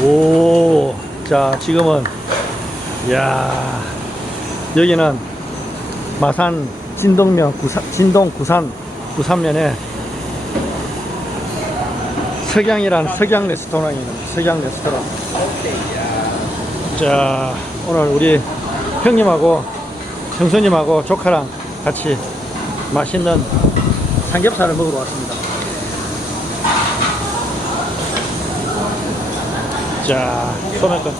오, 자, 지금은, 야 여기는 마산 진동면, 구산, 진동 구산, 구산면에 석양이라는 석양 레스토랑입니다. 석양 레스토랑. 자, 오늘 우리 형님하고 형수님하고 조카랑 같이 맛있는 삼겹살을 먹으러 왔습니다. 자, 소맥은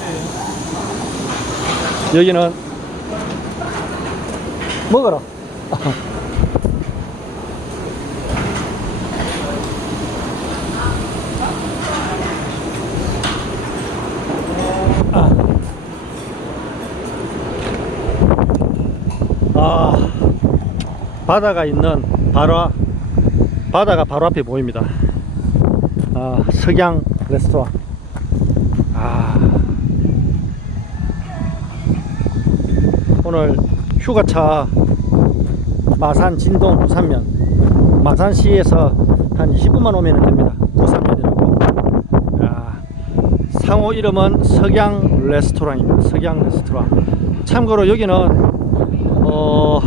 여기는 먹어라. 아, 바다가 있는 바로 앞- 바다가 바로 앞에 보입니다. 아, 석양 레스토랑. 아, 오늘 휴가차 마산 진동 부산면 마산시에서 한 20분만 오면 됩니다. 부산면이라고. 야, 상호 이름은 석양 레스토랑입니다. 석양 레스토랑. 참고로 여기는 어,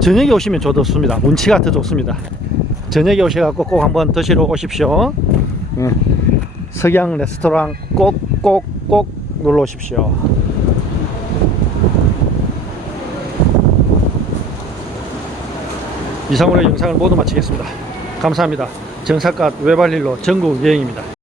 저녁에 오시면 더 좋습니다. 운치가 더 좋습니다. 저녁에 오셔갖고 꼭 한번 드시러 오십시오. 음, 석양 레스토랑 꼭꼭꼭 놀러 오십시오. 이상으로 영상을 모두 마치겠습니다. 감사합니다. 정사갓 외발일로 전국 여행입니다.